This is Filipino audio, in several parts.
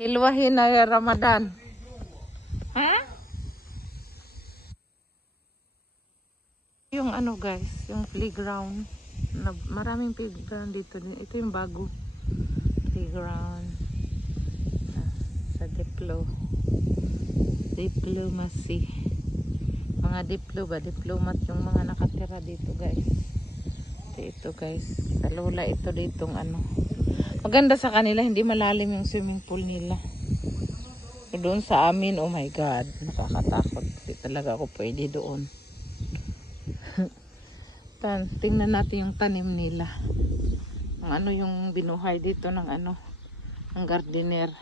Hilwahin na Ramadan. Ha? Yung ano guys, yung playground. Maraming playground dito din. Ito yung bago playground sa diplomacy. Mga diplomat yung mga nakatira dito guys. Ito guys, sa lola ito ditong ano. Maganda sa kanila, hindi malalim yung swimming pool nila. Doon sa amin, oh my god, nakakatakot. Hindi talaga ako pwede doon. Tingnan natin yung tanim nila. Ang ano yung binuhay dito ng ano, ng gardener.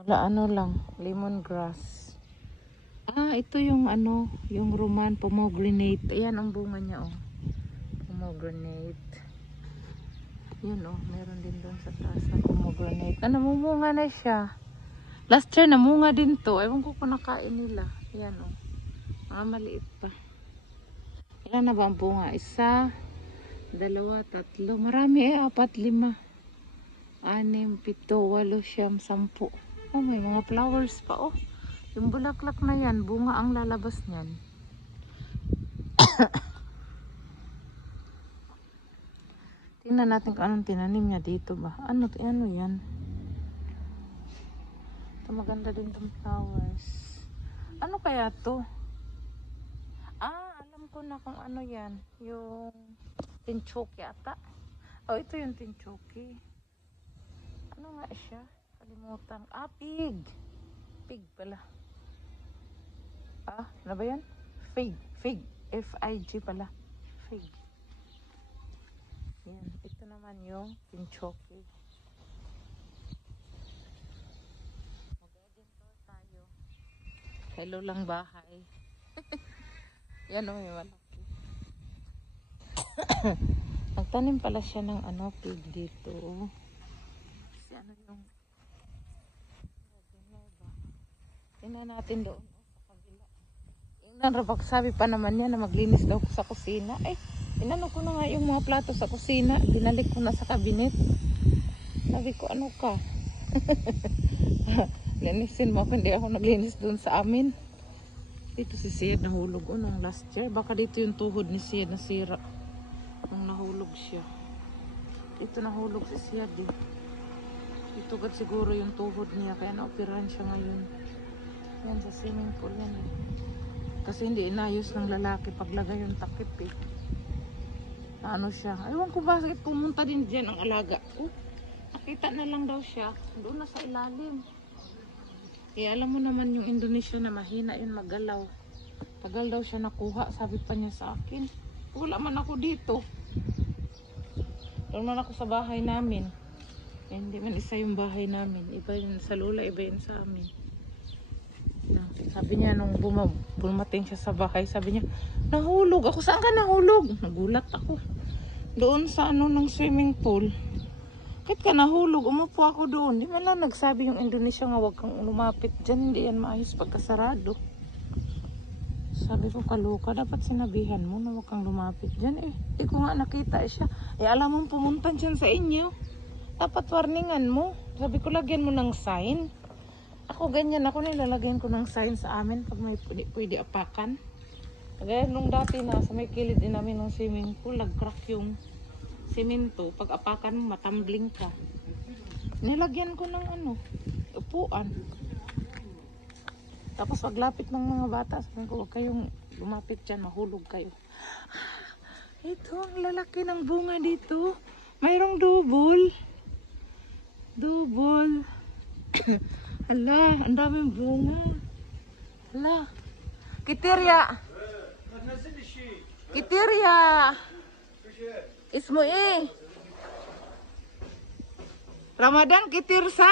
Wala ano lang, lemongrass. Ito yung ano, yung Roman pomegranate. Ayan ang bunga niya oh. Pomegranate. Yun oh, meron din doon sa taas na pomegranate. Namumunga na siya. Last year namunga din to. Ewan ko kung nakain nila. Ayan oh. Maliit pa. Ilan na ba ang bunga? 1, 2, 3. Marami 4, 5, 6, 7, 8, 9, 10. Oh, may mga flowers pa oh. Yung bulaklak na yan, bunga ang lalabas niyan. Tingnan natin kung anong tinanim niya dito ba. Ano yan? Ito maganda din itong flowers. Ano kaya to? Alam ko na kung ano yan. Yung tinchoki ata. Oh, ito yung tinchoki. Ano nga siya? Kalimutan. Pig. Pig pala. Ano ba yan? Fig. F-I-G pala. Fig. Yan. Ito naman yung tinchoki. Mag-edit tayo. Hello lang bahay. Yan o, may malaki. Nagtanim pala siya ng ano, pig dito. Kasi ano yung tingnan natin doon sa kabila. Yung sabi pa naman niya na maglinis daw sa kusina. Inano ko na nga yung mga plato sa kusina. Binalik ko na sa cabinet. Sabi ko, ano ka? Linisin mo ako. Hindi ako naglinis doon sa amin. Dito si Siad nahulog nung last year. Baka dito yung tuhod ni Siad nasira. Nung nahulog siya. Dito nahulog si Siad eh. Dito agad siguro yung tuhod niya. Kaya naoperahan siya ngayon. Yan sa swimming pool yan eh. Kasi hindi inayos ng lalaki paglagay yung takip eh. Ano siya. Ewan ko bakit pumunta din dyan ang alaga. Nakita na lang daw siya. Doon na sa ilalim. Alam mo naman yung Indonesia na mahina yun magalaw. Tagal daw siya nakuha. Sabi pa niya sa akin. Wala man ako dito. Doon man ako sa bahay namin. Hindi man isa yung bahay namin. Iba yun sa lola, iba yun sa amin. Sabi niya nung bumating siya sa bahay, sabi niya, nahulog ako. Saan ka nahulog? Nagulat ako. Doon sa ano ng swimming pool. Kahit ka nahulog, umupo ako doon. Di man lang nagsabi yung Indonesia nga huwag kang lumapit dyan. Hindi yan maayos pagkasarado. Sabi ko, kaluka, dapat sinabihan mo na huwag kang lumapit dyan eh. Di ko nga nakita siya. Alam mo pumunta dyan sa inyo. Dapat warningan mo. Sabi ko, lagyan mo ng sign. Ako ganyan, ako nilalagyan ko ng sign sa amin pag may pwede apakan. Kaya nung dati na sa may kilid din namin ng swimming pool, nag-crack yung simento. Pag apakan mo, matambling ka. Nilagyan ko ng ano, upuan. Tapos paglapit ng mga bata, sabi ko, huwag kayong lumapit dyan, mahulog kayo. Ito, ang lalaki ng bunga dito. Mayroong double. Hala, ang daming bunga. Hala. Kitirya. Ismo Ramadan kitirsa?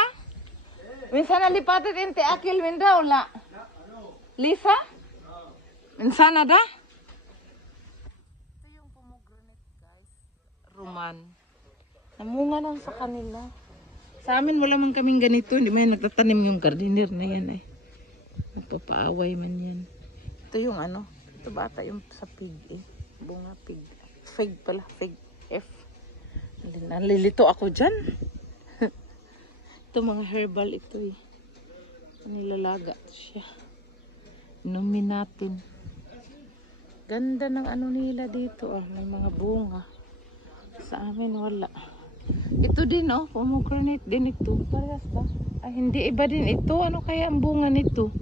Minsan nalipatit inti akil minda ula. Lisa? Minsan ada? Ito yung pomegranate guys. Roman. Namunga lang sa kanila. Sa amin wala man kaming ganito. Hindi man nagtatanim yung gardener na yan eh. Nagpapaaway man yan. Ito yung ano. Ito bata yung sa pig eh. Bunga pig. Fig pala. Fig. F. Nalilito ako dyan. Ito mga herbal ito eh. Nilalaga siya. Inumin natin. Ganda ng ano nila dito ah. May mga bunga. Sa amin wala. Ito din oh. Pomegranate din ito. Parehas ba? Ay hindi. Iba din ito. Ano kaya ang bunga nito?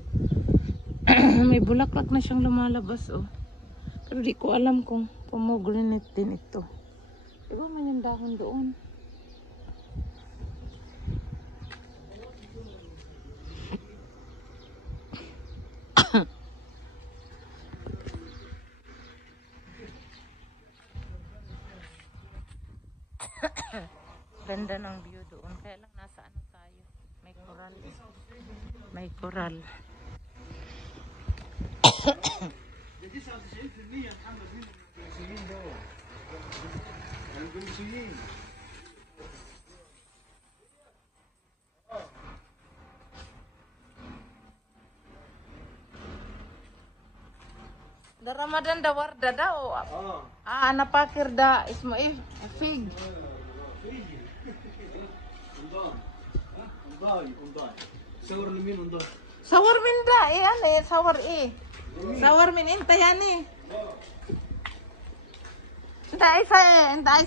May bulaklak na siyang lumalabas oh. Pero di ko alam kung pomegranate din ito. Iba man yung dahon doon. Ganda ng view doon. Kaya lang nasa ano tayo. May coral. May coral. Da Ramadan da warda da o. Ah, napakir da Ismail fig. Sawar min da eh ano eh sawar eh. Sawar min inta yan eh. Inta ay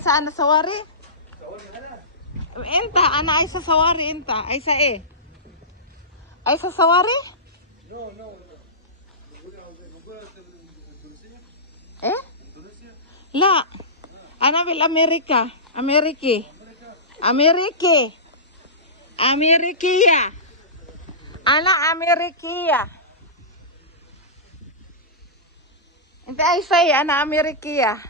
sa ano sawari? Inta ana ay sa sawari inta ay sa eh. Ay sa sawari? Eh? La. Ana bil Amerika. Ameriki. Amerikia. Ana Amerikia. Hindi ay say ana Amerikia.